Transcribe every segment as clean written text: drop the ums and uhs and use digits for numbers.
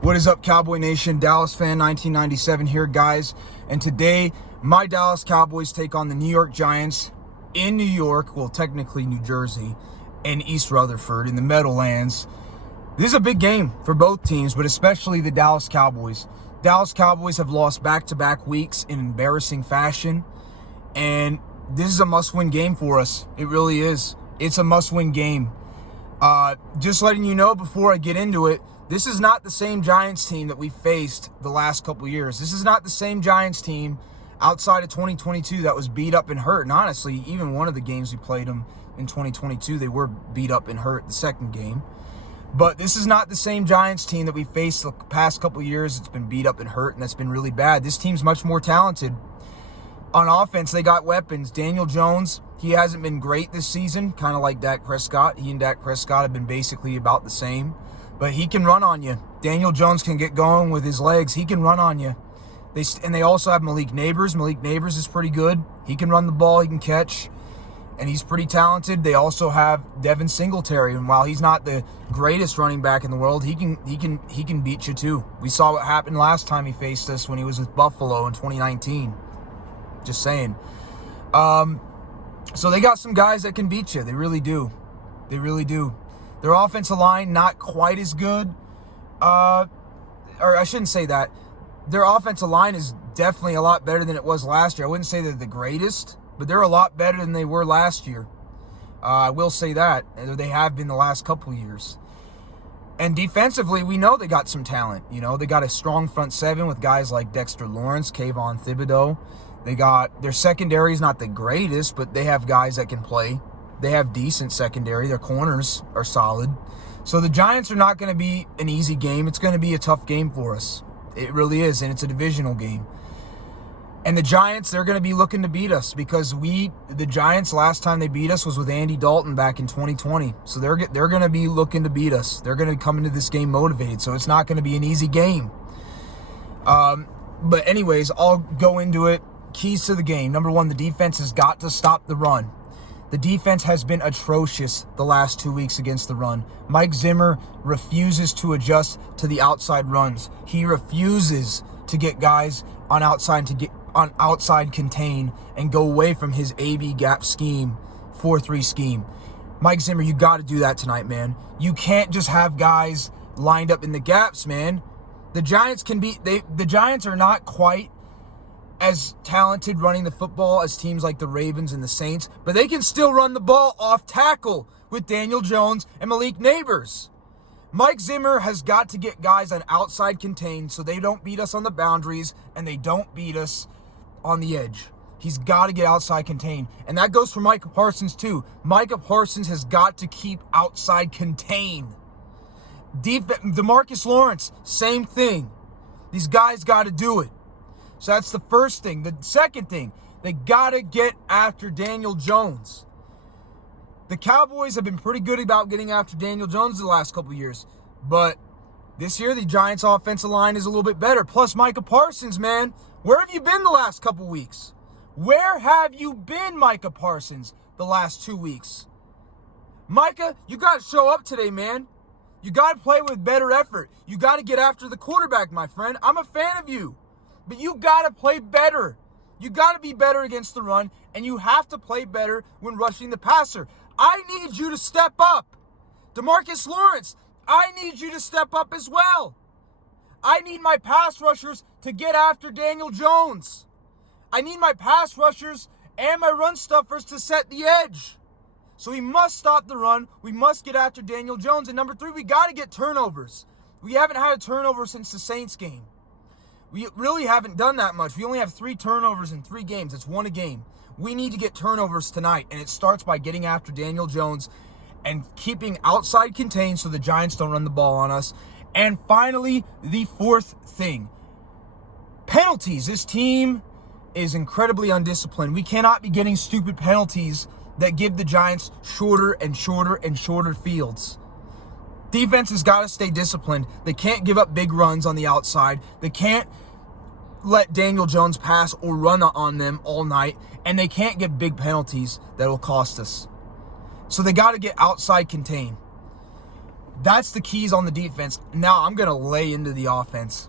What is up, Cowboy Nation? Dallas fan 1997 here, guys. And today, my Dallas Cowboys take on the New York Giants in New York, well, technically New Jersey, and East Rutherford in the Meadowlands. This is a big game for both teams, but especially the Dallas Cowboys. Dallas Cowboys have lost back-to-back weeks in embarrassing fashion, and this is a must-win game for us. It really is. It's a must-win game. Just letting you know before I get into it, this is not the same Giants team that we faced the last couple years. This is not the same Giants team outside of 2022 that was beat up and hurt. And honestly, even one of the games we played them in 2022, they were beat up and hurt the second game. But this is not the same Giants team that we faced the past couple years. It's been beat up and hurt, and that's been really bad. This team's much more talented. On offense, they got weapons. Daniel Jones, he hasn't been great this season, kind of like Dak Prescott. He and Dak Prescott have been basically about the same. But he can run on you. Daniel Jones can get going with his legs. He can run on you. They also have Malik Nabers. Malik Nabers is pretty good. He can run the ball. He can catch. And he's pretty talented. They also have Devin Singletary. And while he's not the greatest running back in the world, he can beat you too. We saw what happened last time he faced us when he was with Buffalo in 2019. Just saying. So they got some guys that can beat you. They really do. They really do. Their offensive line, not quite as good. Or I shouldn't say that. Their offensive line is definitely a lot better than it was last year. I wouldn't say they're the greatest, but they're a lot better than they were last year. I will say that. They have been the last couple of years. And defensively, we know they got some talent. You know, they got a strong front seven with guys like Dexter Lawrence, Kayvon Thibodeau. They got their secondary is not the greatest, but they have guys that can play. They have decent secondary. Their corners are solid. So the Giants are not going to be an easy game. It's going to be a tough game for us. It really is, and it's a divisional game. And the Giants, they're going to be looking to beat us because the Giants, last time they beat us was with Andy Dalton back in 2020. So they're going to be looking to beat us. They're going to come into this game motivated. So it's not going to be an easy game. But anyways, I'll go into it. Keys to the game. Number one, the defense has got to stop the run. The defense has been atrocious the last 2 weeks against the run. Mike Zimmer refuses to adjust to the outside runs. He refuses to get guys on outside contain and go away from his AB gap scheme, 4-3 scheme. Mike Zimmer, you got to do that tonight, man. You can't just have guys lined up in the gaps, man. The Giants the Giants are not quite as talented running the football as teams like the Ravens and the Saints, but they can still run the ball off tackle with Daniel Jones and Malik Nabers. Mike Zimmer has got to get guys on outside contain so they don't beat us on the boundaries and they don't beat us on the edge. He's got to get outside contain. And that goes for Micah Parsons too. Micah Parsons has got to keep outside contain. DeMarcus Lawrence, same thing. These guys got to do it. So that's the first thing. The second thing, they got to get after Daniel Jones. The Cowboys have been pretty good about getting after Daniel Jones the last couple of years. But this year, the Giants' offensive line is a little bit better. Plus, Micah Parsons, man. Where have you been the last couple of weeks? Where have you been, Micah Parsons, the last 2 weeks? Micah, you got to show up today, man. You got to play with better effort. You got to get after the quarterback, my friend. I'm a fan of you. But you got to play better. You got to be better against the run, and you have to play better when rushing the passer. I need you to step up. DeMarcus Lawrence, I need you to step up as well. I need my pass rushers to get after Daniel Jones. I need my pass rushers and my run stuffers to set the edge. So we must stop the run. We must get after Daniel Jones. And number three, we got to get turnovers. We haven't had a turnover since the Saints game. We really haven't done that much. We only have 3 turnovers in 3 games. It's 1 a game. We need to get turnovers tonight, and it starts by getting after Daniel Jones and keeping outside contained so the Giants don't run the ball on us. And finally, the fourth thing, penalties. This team is incredibly undisciplined. We cannot be getting stupid penalties that give the Giants shorter and shorter and shorter fields. Defense has got to stay disciplined. They can't give up big runs on the outside. They can't let Daniel Jones pass or run on them all night. And they can't get big penalties that will cost us. So they got to get outside contained. That's the keys on the defense. Now I'm going to lay into the offense.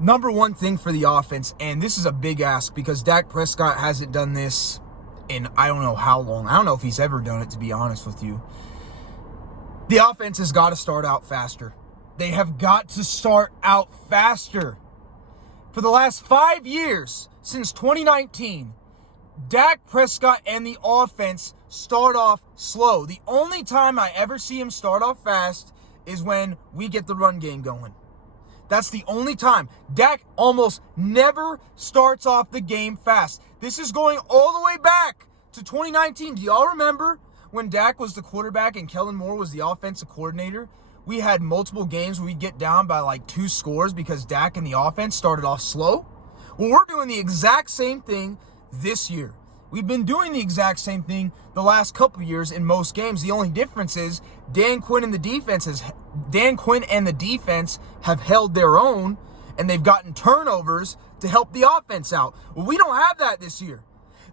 Number one thing for the offense, and this is a big ask because Dak Prescott hasn't done this in I don't know how long. I don't know if he's ever done it, to be honest with you. The offense has got to start out faster. They have got to start out faster. For the last 5 years, since 2019, Dak Prescott and the offense start off slow. The only time I ever see him start off fast is when we get the run game going. That's the only time. Dak almost never starts off the game fast. This is going all the way back to 2019. Do y'all remember when Dak was the quarterback and Kellen Moore was the offensive coordinator? We had multiple games where we'd get down by like 2 scores because Dak and the offense started off slow. Well, we're doing the exact same thing this year. We've been doing the exact same thing the last couple of years in most games. The only difference is Dan Quinn and the defense have held their own, and they've gotten turnovers to help the offense out. Well, we don't have that this year.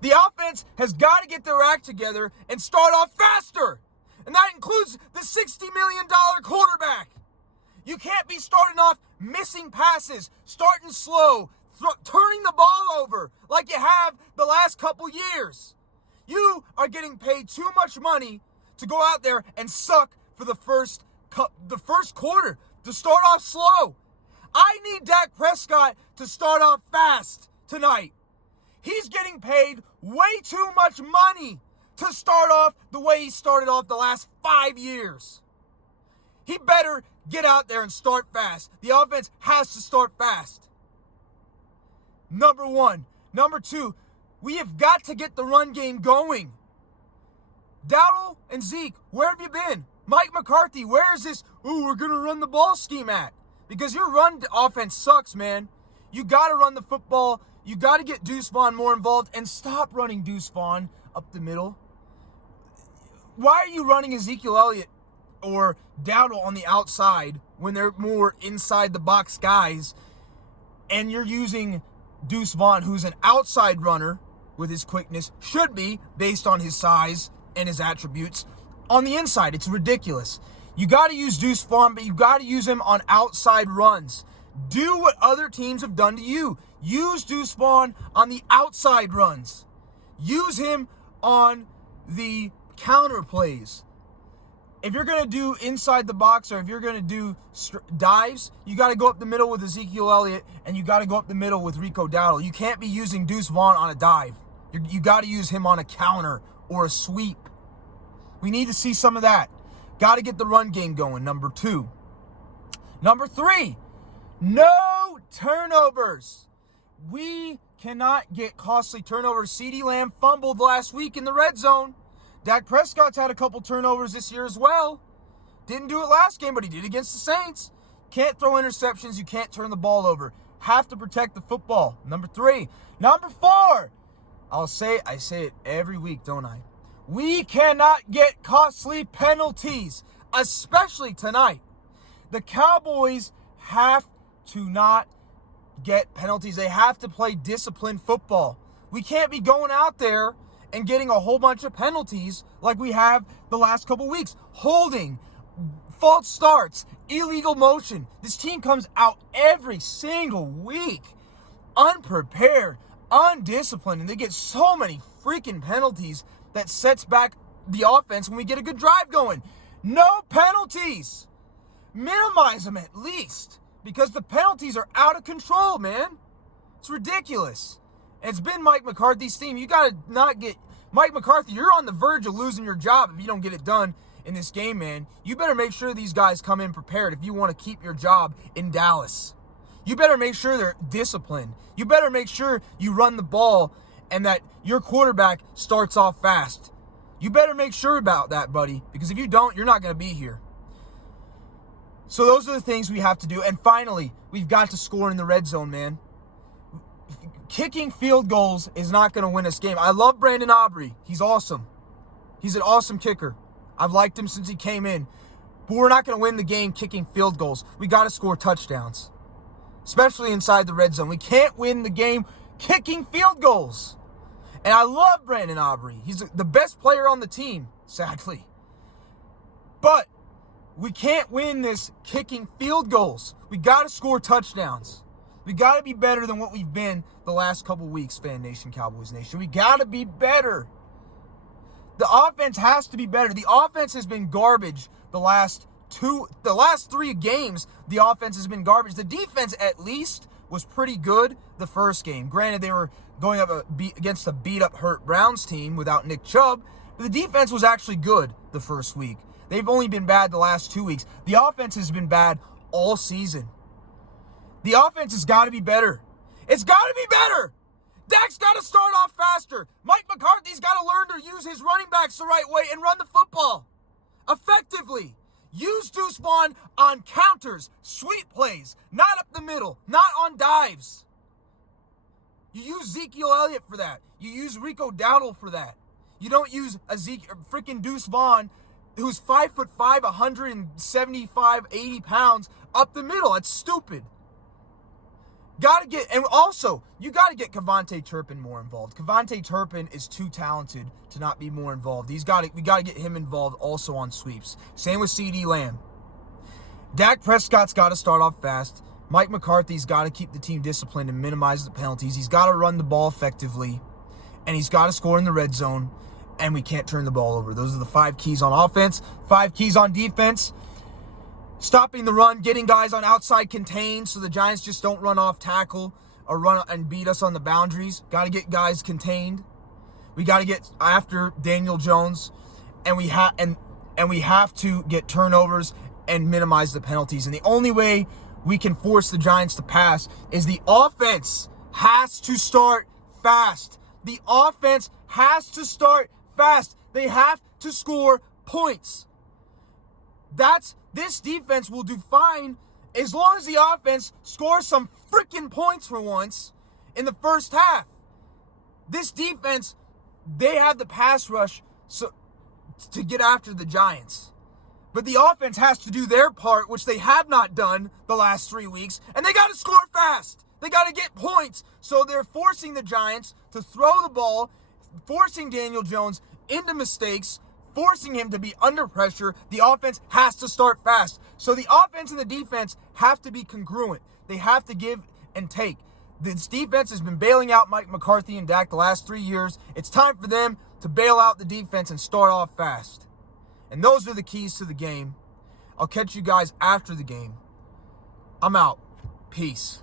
The offense has got to get their act together and start off faster. And that includes the $60 million quarterback. You can't be starting off missing passes, starting slow, turning the ball over like you have the last couple years. You are getting paid too much money to go out there and suck for the first quarter, to start off slow. I need Dak Prescott to start off fast tonight. He's getting paid way too much money to start off the way he started off the last 5 years. He better get out there and start fast. The offense has to start fast. Number one. Number two, we have got to get the run game going. Dowdle and Zeke, where have you been? Mike McCarthy, where is this, we're going to run the ball scheme at? Because your run offense sucks, man. You got to run the football. You got to get Deuce Vaughn more involved and stop running Deuce Vaughn up the middle. Why are you running Ezekiel Elliott or Dowdle on the outside when they're more inside the box guys, and you're using Deuce Vaughn, who's an outside runner with his quickness, should be based on his size and his attributes, on the inside? It's ridiculous. You got to use Deuce Vaughn, but you got to use him on outside runs. Do what other teams have done to you. Use Deuce Vaughn on the outside runs. Use him on the counter plays. If you're going to do inside the box, or if you're going to do dives, you got to go up the middle with Ezekiel Elliott, and you got to go up the middle with Rico Dowdle. You can't be using Deuce Vaughn on a dive. You got to use him on a counter or a sweep. We need to see some of that. Got to get the run game going, number two. Number three, no turnovers. We cannot get costly turnovers. CeeDee Lamb fumbled last week in the red zone. Dak Prescott's had a couple turnovers this year as well. Didn't do it last game, but he did against the Saints. Can't throw interceptions. You can't turn the ball over. Have to protect the football. Number three. Number four. I say it every week, don't I? We cannot get costly penalties, especially tonight. The Cowboys have to not get penalties. They have to play disciplined football. We can't be going out there and getting a whole bunch of penalties like we have the last couple weeks. Holding, false starts, illegal motion. This team comes out every single week unprepared, undisciplined, and they get so many freaking penalties that sets back the offense when we get a good drive going. No penalties. Minimize them at least, because the penalties are out of control, man. It's ridiculous. It's been Mike McCarthy's team. You got to not get... Mike McCarthy, you're on the verge of losing your job if you don't get it done in this game, man. You better make sure these guys come in prepared if you want to keep your job in Dallas. You better make sure they're disciplined. You better make sure you run the ball and that your quarterback starts off fast. You better make sure about that, buddy, because if you don't, you're not going to be here. So those are the things we have to do. And finally, we've got to score in the red zone, man. Kicking field goals is not going to win us game. I love Brandon Aubrey. He's awesome. He's an awesome kicker. I've liked him since he came in. But we're not going to win the game kicking field goals. We got to score touchdowns, especially inside the red zone. We can't win the game kicking field goals. And I love Brandon Aubrey. He's the best player on the team, sadly. But we can't win this kicking field goals. We got to score touchdowns. We got to be better than what we've been the last couple weeks, Fan Nation, Cowboys Nation. We got to be better. The offense has to be better. The offense has been garbage the last 3 games. The offense has been garbage. The defense, at least, was pretty good the first game. Granted, they were going up against a beat-up, hurt Browns team without Nick Chubb, but the defense was actually good the first week. They've only been bad the last 2 weeks. The offense has been bad all season. The offense has got to be better. It's got to be better. Dak's got to start off faster. Mike McCarthy's got to learn to use his running backs the right way and run the football effectively. Use Deuce Vaughn on counters, sweep plays, not up the middle, not on dives. You use Ezekiel Elliott for that. You use Rico Dowdle for that. You don't use freaking Deuce Vaughn, who's 5'5", 175, 80 pounds, up the middle. That's stupid. And also, you got to get Kevontae Turpin more involved. Kevontae Turpin is too talented to not be more involved. We got to get him involved also on sweeps. Same with CeeDee Lamb. Dak Prescott's got to start off fast. Mike McCarthy's got to keep the team disciplined and minimize the penalties. He's got to run the ball effectively, and he's got to score in the red zone, and we can't turn the ball over. Those are the 5 keys on offense, 5 keys on defense. Stopping the run, getting guys on outside contained so the Giants just don't run off tackle or run and beat us on the boundaries. Got to get guys contained. We got to get after Daniel Jones, and we have to get turnovers and minimize the penalties. And the only way we can force the Giants to pass is the offense has to start fast. The offense has to start fast. They have to score points. This defense will do fine as long as the offense scores some freaking points for once in the first half. This defense, they have the pass rush to get after the Giants. But the offense has to do their part, which they have not done the last 3 weeks, and they got to score fast. They got to get points. So they're forcing the Giants to throw the ball, forcing Daniel Jones into mistakes, forcing him to be under pressure. The offense has to start fast. So the offense and the defense have to be congruent. They have to give and take. This defense has been bailing out Mike McCarthy and Dak the last 3 years. It's time for them to bail out the defense and start off fast. And those are the keys to the game. I'll catch you guys after the game. I'm out. Peace.